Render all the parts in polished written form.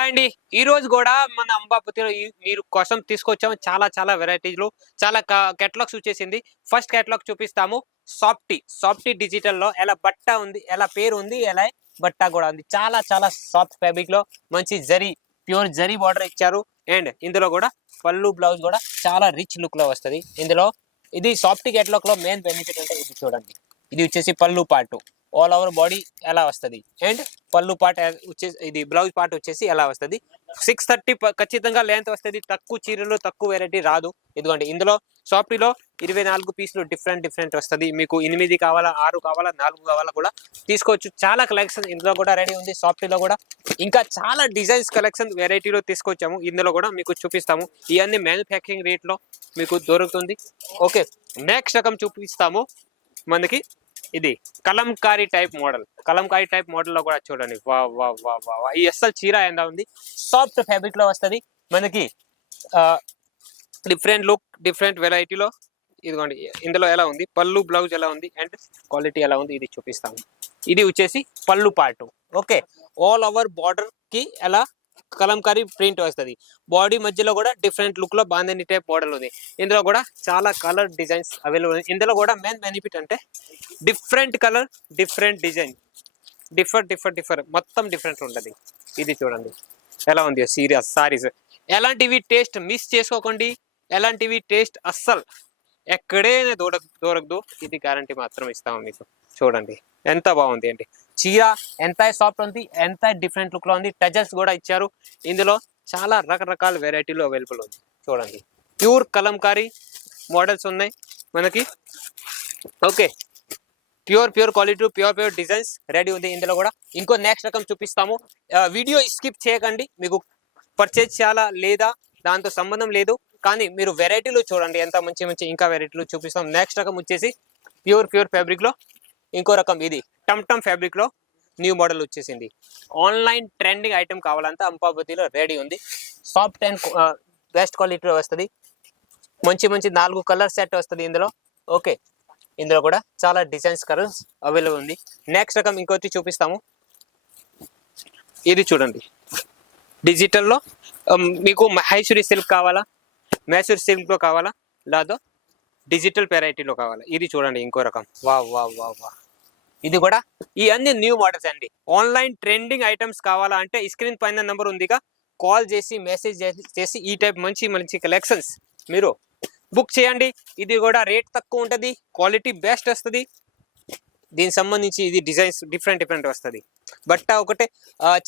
Hi అండి. ఈ రోజు కూడా మన అంబాపతిలో మీరు కోసం తీసుకొచ్చాము చాలా వెరైటీలు, చాలా కేటలాగ్స్ వచ్చేసింది. ఫస్ట్ కేటలాగ్ చూపిస్తాము. సాఫ్టీ డిజిటల్ లో ఎలా బట్ట ఉంది, ఎలా పేరు ఉంది, ఎలా బట్ట కూడా ఉంది. చాలా సాఫ్ట్ ఫ్యాబ్రిక్ లో మంచి ప్యూర్ జరీ బార్డర్ ఇచ్చారు. అండ్ ఇందులో కూడా పళ్ళు బ్లౌజ్ కూడా చాలా రిచ్ లుక్ లో వస్తుంది. ఇందులో ఇది సాఫ్టీ కేటలాగ్ లో మెయిన్ బెనిఫిట్ అంటే ఇది చూడండి. ఇది వచ్చేసి పళ్ళు పార్ట్ ఆల్ ఓవర్ బాడీ ఎలా వస్తుంది. అండ్ పళ్ళు పార్ట్ వచ్చేసి ఇది బ్లౌజ్ పార్ట్ వచ్చేసి ఎలా వస్తుంది. 630 ఖచ్చితంగా లెంత్ వస్తుంది. తక్కువ చీరలు తక్కువ వెరైటీ రాదు. ఇదిగోండి ఇందులో సాఫ్టీలో 24 పీసులు డిఫరెంట్ వస్తుంది. మీకు 8 కావాలా, 6 కావాలా, 4 కావాలా కూడా తీసుకోవచ్చు. చాలా కలెక్షన్ ఇందులో కూడా రెడీ ఉంది. సాఫ్టీలో కూడా ఇంకా చాలా డిజైన్స్ కలెక్షన్ వెరైటీలో తీసుకొచ్చాము. ఇందులో కూడా మీకు చూపిస్తాము. ఇవన్నీ మ్యానుఫ్యాక్చరింగ్ రేట్ లో మీకు దొరుకుతుంది. ఓకే, నెక్స్ట్ రకం చూపిస్తాము. మనకి ఇది కలంకారీ టైప్ మోడల్ లో కూడా చూడండి. వా వా వా వా ఈ అస్సలు చీర ఎంత ఉంది. సాఫ్ట్ ఫ్యాబ్రిక్ లో వస్తుంది మనకి. డిఫరెంట్ లుక్, డిఫరెంట్ వెరైటీలో ఇదిగోండి. ఇందులో ఎలా ఉంది, పళ్ళు బ్లౌజ్ ఎలా ఉంది అండ్ క్వాలిటీ ఎలా ఉంది ఇది చూపిస్తాము. ఇది వచ్చేసి పళ్ళు part. Okay, all over border కి ఎలా కలంకారీ ప్రింట్ వస్తుంది. బాడీ మధ్యలో కూడా డిఫరెంట్ లుక్ లో బాందని టైప్ మోడల్ ఉంది. ఇందులో కూడా చాలా కలర్ డిజైన్స్ అవైలబుల్. ఇందులో కూడా మెయిన్ బెనిఫిట్ అంటే different colour, different design, different మొత్తం డిఫరెంట్ ఉంటుంది. ఇది చూడండి ఎలా ఉంది సారీస్. ఎలాంటివి టేస్ట్ మిస్ చేసుకోకండి. ఎలాంటివి టేస్ట్ అస్సలు ఎక్కడైనా దొరకదు. ఇది గ్యారంటీ మాత్రం ఇస్తాము మీకు. చూడండి ఎంత బాగుంది అండి. చీర ఎంత సాఫ్ట్ ఉంది, ఎంత డిఫరెంట్ లుక్ లో ఉంది. టజల్స్ కూడా ఇచ్చారు. ఇందులో చాలా రకరకాల వెరైటీలు అవైలబుల్ ఉంది. చూడండి ప్యూర్ కలంకారీ మోడల్స్ ఉన్నాయి మనకి. Okay, pure quality, pure designs ready ఉంది. ఇందులో కూడా ఇంకో నెక్స్ట్ రకం చూపిస్తాము. వీడియో స్కిప్ చేయకండి. మీకు పర్చేజ్ చేయాలా లేదా దాంతో సంబంధం లేదు, కానీ మీరు వెరైటీలు చూడండి. ఎంత మంచి ఇంకా వెరైటీలు చూపిస్తాం. నెక్స్ట్ రకం వచ్చేసి ప్యూర్ ఫ్యాబ్రిక్ లో ఇంకో రకం. ఇది టమ్ ఫ్యాబ్రిక్ లో న్యూ మోడల్ వచ్చేసింది. ఆన్లైన్ ట్రెండింగ్ ఐటమ్ కావాలంటే అంబాపతిలో రెడీ ఉంది. సాఫ్ట్ అండ్ బెస్ట్ క్వాలిటీలో వస్తుంది. మంచి 4 కలర్ సెట్ వస్తుంది ఇందులో. ఓకే, ఇందులో కూడా చాలా డిజైన్స్ కలర్స్ అవైలబుల్ ఉంది. నెక్స్ట్ రకం ఇంకోటి చూపిస్తాము. ఇది చూడండి డిజిటల్లో మీకు మహేశ్వరి సిల్క్ కావాలా, మైసూర్ సిల్క్ లో కావాలా, లేదా డిజిటల్ వెరైటీలో కావాలా. ఇది చూడండి ఇంకో రకం. వా వా వా వా ఇది కూడా ఈ అన్ని న్యూ మోడల్స్ అండి. ఆన్లైన్ ట్రెండింగ్ ఐటమ్స్ కావాలా అంటే స్క్రీన్ పైన నెంబర్ ఉందిగా, కాల్ చేసి మెసేజ్ చేసి ఈ టైప్ మంచి కలెక్షన్స్ మీరు బుక్ చేయండి. ఇది కూడా రేట్ తక్కువ ఉంటుంది, క్వాలిటీ బెస్ట్ వస్తుంది. దీనికి సంబంధించి ఇది డిజైన్స్ డిఫరెంట్ వస్తుంది. బట్ట ఒకటే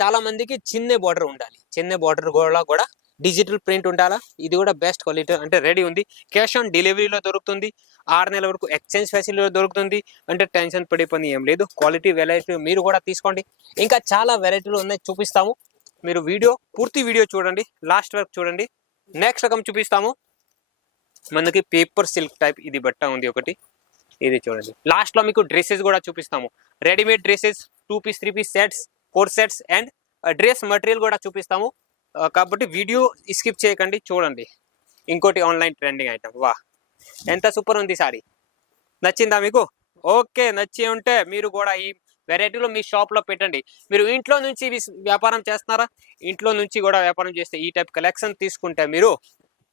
చాలా మందికి చిన్న బార్డర్ ఉండాలి. చిన్న బార్డర్ కూడా డిజిటల్ ప్రింట్ ఉండాలా. ఇది కూడా బెస్ట్ క్వాలిటీ అంటే రెడీ ఉంది. క్యాష్ ఆన్ డెలివరీలో దొరుకుతుంది. 6 నెలల వరకు ఎక్స్చేంజ్ ఫెసిలిటీలో దొరుకుతుంది. అంటే టెన్షన్ పడే పని ఏం లేదు. క్వాలిటీ వెరైటీ మీరు కూడా తీసుకోండి. ఇంకా చాలా వెరైటీలు ఉన్నాయి, చూపిస్తాము. మీరు పూర్తి వీడియో చూడండి, లాస్ట్ వరకు చూడండి. నెక్స్ట్ రకం చూపిస్తాము. మనకి పేపర్ సిల్క్ టైప్ ఇది బట్ట ఉంది ఒకటి. ఇది చూడండి. లాస్ట్ లో మీకు డ్రెస్సెస్ కూడా చూపిస్తాము. Readymade dresses 2 piece 3 piece sets, 4 sets and dress material కూడా చూపిస్తాము. కాబట్టి వీడియో స్కిప్ చేయకండి, చూడండి. ఇంకోటి ఆన్లైన్ ట్రెండింగ్ ఐటమ్. వా ఎంత సూపర్ ఉంది సారీ. నచ్చిందా మీకు? ఓకే, నచ్చి ఉంటే మీరు కూడా ఈ వెరైటీలో మీ షాప్ లో పెట్టండి. మీరు ఇంట్లో నుంచి వ్యాపారం చేస్తున్నారా? ఇంట్లో నుంచి కూడా వ్యాపారం చేస్తే ఈ టైప్ కలెక్షన్ తీసుకుంటే మీరు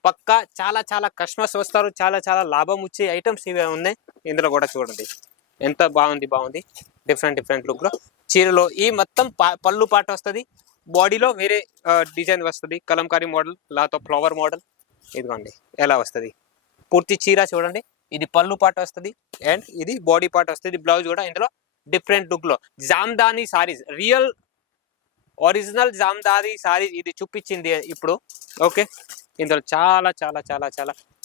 పక్కా చాలా కస్టమర్స్ వస్తారు. చాలా లాభం వచ్చే ఐటమ్స్ ఇవే ఉన్నాయి. ఇందులో కూడా చూడండి ఎంత బాగుంది. డిఫరెంట్ లుక్ లో చీరలో ఈ మొత్తం పళ్ళు పాట వస్తుంది. బాడీలో వేరే డిజైన్ వస్తుంది. కలంకారీ మోడల్, లాతో ఫ్లవర్ మోడల్. ఇదిగోండి ఎలా వస్తుంది. పూర్తి చీర చూడండి. ఇది పళ్ళు పాట వస్తుంది అండ్ ఇది బాడీ పార్ట్ వస్తుంది. బ్లౌజ్ కూడా ఇందులో డిఫరెంట్ లుక్ లో జామ్దాని సారీస్, రియల్ ఒరిజినల్ జామ్దాని సారీస్ ఇది చూపించింది ఇప్పుడు. ఓకే, ఇందులో చాలా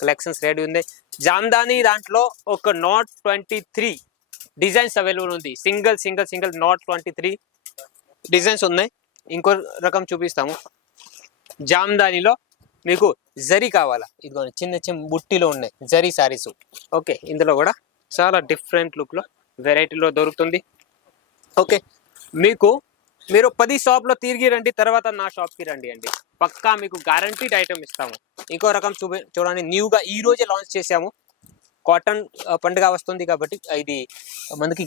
కలెక్షన్స్ రెడీ ఉంది. జామ్దాని దాంట్లో ఒక నాట్ 23 డిజైన్స్ అవైలబుల్ ఉంది. సింగిల్ నాట్ 23 డిజైన్స్ ఉన్నాయి. ఇంకో రకం చూపిస్తాము. జామ్దానిలో మీకు జరీ కావాలా, ఇదిగో చిన్న బుట్టిలో ఉన్నాయి జరీ సారీస్. ఓకే, ఇందులో కూడా చాలా డిఫరెంట్ లుక్ లో వెరైటీలో దొరుకుతుంది. ఓకే, మీరు 10 షాప్లో తిరిగి రండి, తర్వాత నా షాప్కి రండి అండి. పక్కా మీకు గ్యారంటీడ్ ఐటమ్ ఇస్తాము. ఇంకో రకం చూడండి. న్యూగా ఈ రోజే లాంచ్ చేసాము. కాటన్ పండుగ వస్తుంది కాబట్టి, ఇది మనకి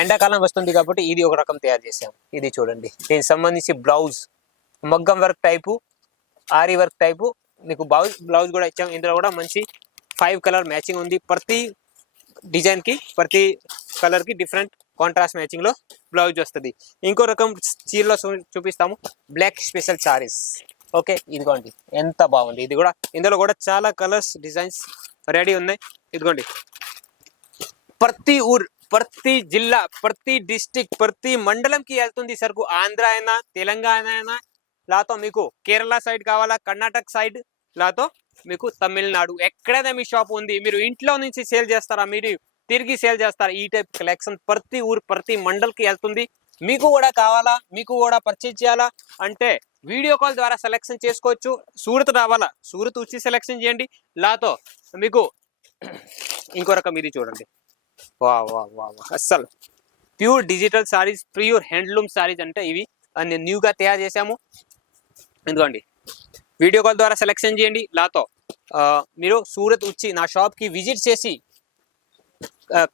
ఎండాకాలం వస్తుంది కాబట్టి ఇది ఒక రకం తయారు చేసాము. ఇది చూడండి. దీనికి సంబంధించి బ్లౌజ్ మగ్గం work type, ary work type మీకు బ్లౌజ్ కూడా ఇచ్చాము. ఇందులో కూడా మంచి 5 కలర్ మ్యాచింగ్ ఉంది. ప్రతి డిజైన్ కి ప్రతి కలర్ కి డిఫరెంట్ కాంట్రాస్ట్ మ్యాచింగ్ లో బ్లౌజ్ వస్తుంది. ఇంకో రకం చీరలో చూపిస్తాము, బ్లాక్ స్పెషల్ సారీస్. ఓకే, ఇదిగోండి ఎంత బాగుంది. ఇది కూడా ఇందులో కూడా చాలా కలర్స్ డిజైన్స్ రెడీ ఉన్నాయి. ఇదిగోండి ప్రతి ఊరు, ప్రతి జిల్లా, ప్రతి డిస్టిక్, ప్రతి మండలంకి వెళ్తుంది సరుకు. ఆంధ్ర అయినా, తెలంగాణ అయినా, లేకపోతే మీకు కేరళ సైడ్ కావాలా, కర్ణాటక సైడ్, లేకపోతే మీకు తమిళనాడు, ఎక్కడైనా మీ షాప్ ఉంది. మీరు ఇంట్లో నుంచి సేల్ చేస్తారా, మీరు తిరిగి సేల్ చేస్తారా? ఈ టైప్ కలెక్షన్ ప్రతి ఊరు, ప్రతి మండల్కి వెళ్తుంది. మీకు కూడా కావాలా, మీకు కూడా పర్చేజ్ చేయాలా అంటే వీడియో కాల్ ద్వారా సెలెక్షన్ చేసుకోవచ్చు. సూరత్ రావాలా, సూరత్ వచ్చి సెలెక్షన్ చేయండి. లేతో మీకు ఇంకో రకం ఇది చూడండి, వా వా వా వా, అస్సలు pure digital saris, pure handloom saris అంటే ఇవి అన్ని న్యూగా తయారు చేసాము. ఎందుకండి వీడియో కాల్ ద్వారా సెలెక్షన్ చేయండి. లేతో మీరు సూరత్ వచ్చి నా షాప్కి విజిట్ చేసి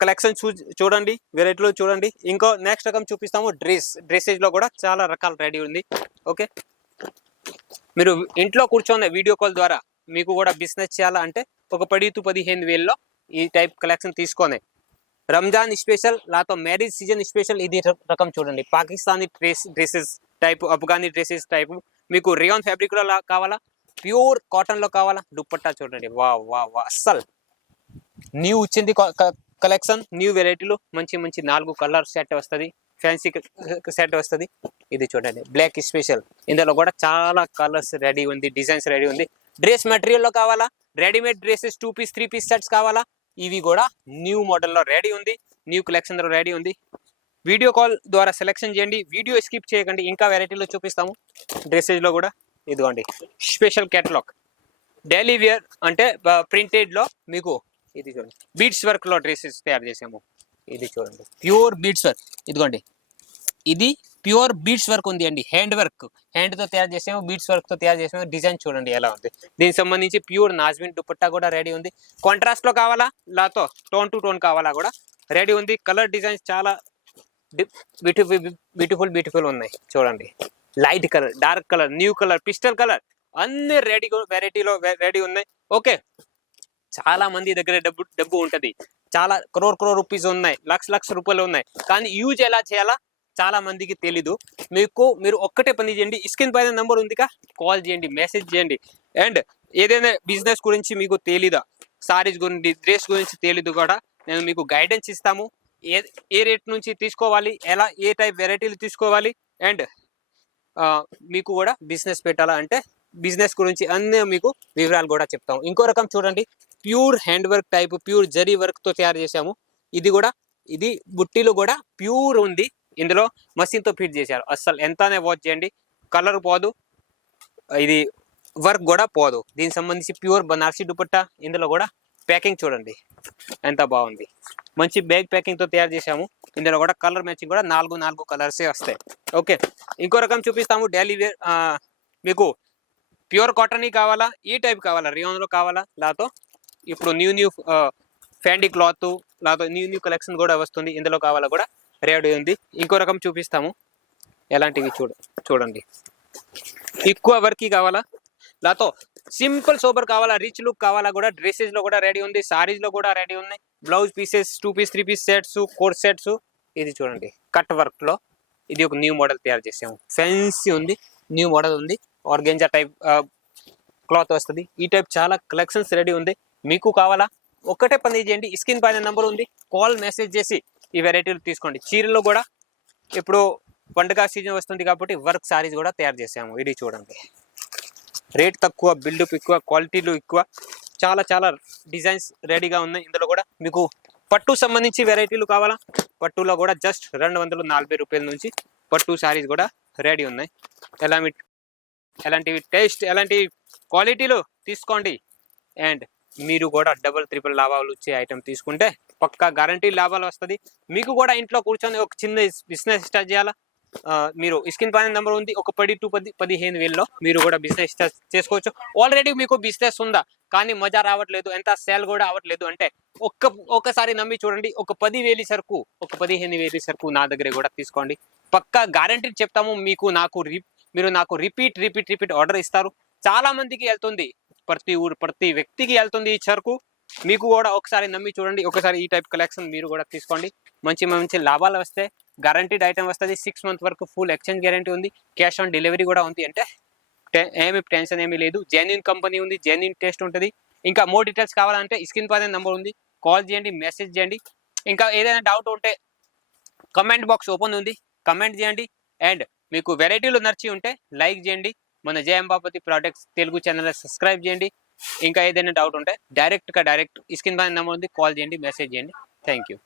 కలెక్షన్ చూడండి, వెరైటీలో చూడండి. ఇంకో నెక్స్ట్ రకం చూపిస్తాము, డ్రెస్సెస్లో కూడా చాలా రకాల రెడీ ఉంది. ఓకే, మీరు ఇంట్లో కూర్చొని వీడియో కాల్ ద్వారా మీకు కూడా బిజినెస్ చేయాలా అంటే ఒక 10-15 వేల్లో ఈ టైప్ కలెక్షన్ తీసుకొని రంజాన్ స్పెషల్, లేకపోతే మ్యారేజ్ సీజన్ స్పెషల్ ఇది రకం చూడండి. Pakistani dresses type, Afghani dresses type, మీకు రియాన్ ఫ్యాబ్రిక్లో కావాలా, ప్యూర్ కాటన్లో కావాలా, దుప్పట్టా చూడండి, వా వా వా, అస్సలు న్యూ వచ్చింది కలెక్షన్, న్యూ వెరైటీలు. మంచి మంచి 4 కలర్ సెట్ వస్తుంది, ఫ్యాన్సీ సెట్ వస్తుంది. ఇది చూడండి బ్లాక్ స్పెషల్, ఇందులో కూడా చాలా కలర్స్ రెడీ ఉంది, డిజైన్స్ రెడీ ఉంది. డ్రెస్ మెటీరియల్లో కావాలా, readymade dresses 2 piece 3 piece sets కావాలా, ఇవి కూడా న్యూ మోడల్లో రెడీ ఉంది, న్యూ కలెక్షన్లో రెడీ ఉంది. వీడియో కాల్ ద్వారా సెలెక్షన్ చేయండి, వీడియో స్కిప్ చేయకండి. ఇంకా వెరైటీలో చూపిస్తాము డ్రెస్సెస్లో కూడా. ఇదిగోండి స్పెషల్ కేటలాగ్, డైలీ వేర్ అంటే ప్రింటెడ్లో మీకు ఇది చూడండి బీడ్స్ వర్క్లో డ్రెస్సెస్ తయారు చేసాము. ఇది చూడండి ప్యూర్ బీడ్స్ వర్క్, ఇదిగోండి ఇది ప్యూర్ బీడ్స్ వర్క్ ఉంది అండి, హ్యాండ్ వర్క్, హ్యాండ్తో తయారు చేసాము, బీడ్స్ వర్క్తో తయారు చేసాము. డిజైన్ చూడండి ఎలా ఉంది. దీనికి సంబంధించి ప్యూర్ నాజ్మిన్ దుపట్టా కూడా రెడీ ఉంది. కాంట్రాస్ట్లో కావాలా, లేతో టోన్ టు టోన్ కావాలా కూడా రెడీ ఉంది. కలర్ డిజైన్స్ చాలా బ్యూటిఫుల్ ఉన్నాయి చూడండి. Light colour, dark colour, new colour, pistol colour అన్ని వెరైటీలో రెడీ ఉన్నాయి. ఓకే, చాలా మంది దగ్గర డబ్బు ఉంటుంది, చాలా క్రోర్ రూపీస్ ఉన్నాయి, లక్ష రూపాయలు ఉన్నాయి, కానీ యూజ్ ఎలా చేయాలా చాలా మందికి తెలీదు. మీరు ఒక్కటే పని చేయండి, స్క్రీన్ పైన నెంబర్ ఉందిగా, కాల్ చేయండి, మెసేజ్ చేయండి. అండ్ ఏదైనా బిజినెస్ గురించి మీకు తెలీదా, సారీస్ గురించి, డ్రెస్ గురించి తెలీదు కూడా, నేను మీకు గైడెన్స్ ఇస్తాము. ఏ రేట్ నుంచి తీసుకోవాలి, ఎలా ఏ టైప్ వెరైటీలు తీసుకోవాలి, అండ్ మీకు కూడా బిజినెస్ పెట్టాలా అంటే బిజినెస్ గురించి అన్ని మీకు వివరాలు కూడా చెప్తాము. ఇంకో రకం చూడండి, pure hand work type, pure zari వర్క్తో తయారు చేసాము. ఇది బుట్టీలు కూడా ప్యూర్ ఉంది, ఇందులో మషిన్తో ఫిట్ చేశారు. అస్సలు ఎంతనే వాచ్ చేయండి, కలర్ పోదు, ఇది వర్క్ కూడా పోదు. దీనికి సంబంధించి ప్యూర్ బనారసి దుపట్టా. ఇందులో కూడా ప్యాకింగ్ చూడండి ఎంత బాగుంది, మంచి బ్యాగ్ ప్యాకింగ్తో తయారు చేసాము. ఇందులో కూడా కలర్ మ్యాచింగ్ కూడా 4 కలర్సే వస్తాయి. ఓకే, ఇంకో రకం చూపిస్తాము, డైలీ వేర్. మీకు ప్యూర్ కాటన్ కావాలా, ఈ టైప్ కావాలా, రియాన్లో కావాలా, లేకపోతే ఇప్పుడు న్యూ ఫ్యాండీ క్లాత్, లేకపోతే న్యూ కలెక్షన్ కూడా వస్తుంది, ఇందులో కావాలా కూడా రెడీ ఉంది. ఇంకో రకం చూపిస్తాము, ఎలాంటివి చూడండి. ఎక్కువ వర్క్ కావాలా, లేకపోతే సింపుల్ సోబర్ కావాలా, రిచ్ లుక్ కావాలా కూడా డ్రెస్సెస్లో కూడా రెడీ ఉంది, సారీస్లో కూడా రెడీ ఉన్నాయి. Blouse pieces 2 piece 3 piece sets, కోర్ సెట్స్. ఇది చూడండి కట్ వర్క్లో, ఇది ఒక న్యూ మోడల్ తయారు చేసాము, ఫ్యాన్సీ ఉంది, న్యూ మోడల్ ఉంది, ఆర్గెంజా టైప్ క్లాత్ వస్తుంది. ఈ టైప్ చాలా కలెక్షన్స్ రెడీ ఉంది. మీకు కావాలా ఒక్కటే పని చేయండి, స్క్రీన్ పైన నెంబర్ ఉంది, కాల్ మెసేజ్ చేసి ఈ వెరైటీలు తీసుకోండి. చీరలో కూడా ఇప్పుడు పండుగ సీజన్ వస్తుంది కాబట్టి వర్క్ సారీస్ కూడా తయారు చేసాము. ఇది చూడండి రేట్ తక్కువ, బిల్డప్ ఎక్కువ, క్వాలిటీలు ఎక్కువ, చాలా డిజైన్స్ రెడీగా ఉన్నాయి. ఇందులో కూడా మీకు పట్టు సంబంధించి వెరైటీలు కావాలా, పట్టులో కూడా జస్ట్ 240 రూపాయల నుంచి పట్టు సారీస్ కూడా రెడీ ఉన్నాయి. ఎలాంటివి టేస్ట్, ఎలాంటి క్వాలిటీలు తీసుకోండి. అండ్ మీరు కూడా డబుల్ ట్రిపుల్ లాభాలు వచ్చే ఐటమ్ తీసుకుంటే పక్కా గ్యారంటీ లాభాలు వస్తుంది. మీకు కూడా ఇంట్లో కూర్చొని ఒక చిన్న బిజినెస్ స్టార్ట్ చేయాలా, మీరు స్క్రీన్ పైన నెంబర్ ఉంది, ఒక 10-15 వేల్లో మీరు కూడా బిజినెస్ చేసుకోవచ్చు. ఆల్రెడీ మీకు బిజినెస్ ఉందా కానీ మజా రావట్లేదు, ఎంత సేల్ కూడా అవ్వట్లేదు అంటే ఒక్కసారి నమ్మి చూడండి. ఒక 10,000 సరుకు, ఒక 15,000 సరుకు నా దగ్గర కూడా తీసుకోండి, పక్కా గ్యారంటీ చెప్తాము. మీకు నాకు మీరు నాకు రిపీట్ ఆర్డర్ ఇస్తారు. చాలా మందికి వెళ్తుంది, ప్రతి వ్యక్తికి వెళ్తుంది ఈ చెరుకు. మీకు కూడా ఒకసారి నమ్మి చూడండి, ఒకసారి ఈ టైప్ కలెక్షన్ మీరు కూడా తీసుకోండి. మంచి లాభాలు వస్తే గ్యారంటీడ్ ఐటమ్ వస్తుంది. 6 months వరకు ఫుల్ ఎక్స్చేంజ్ గ్యారంటీ ఉంది, క్యాష్ ఆన్ డెలివరీ కూడా ఉంది. అంటే ఏమి టెన్షన్ ఏమీ లేదు. జెన్యూన్ కంపెనీ ఉంది, జెన్యూన్ టేస్ట్ ఉంటుంది. ఇంకా మోర్ డీటెయిల్స్ కావాలంటే స్క్రీన్ పైన నెంబర్ ఉంది, కాల్ చేయండి, మెసేజ్ చేయండి. ఇంకా ఏదైనా డౌట్ ఉంటే కమెంట్ బాక్స్ ఓపెన్ ఉంది, కమెంట్ చేయండి. అండ్ మీకు వెరైటీలు నచ్చి ఉంటే లైక్ చేయండి. మన జై Ambapathi products Telugu channel subscribe చేయండి. ఇంకా ఏదైనా డౌట్ ఉంటే డైరెక్ట్ స్క్రీన్ పైన నెంబర్ ఉంది, కాల్ చేయండి, మెసేజ్ చేయండి. Thank you.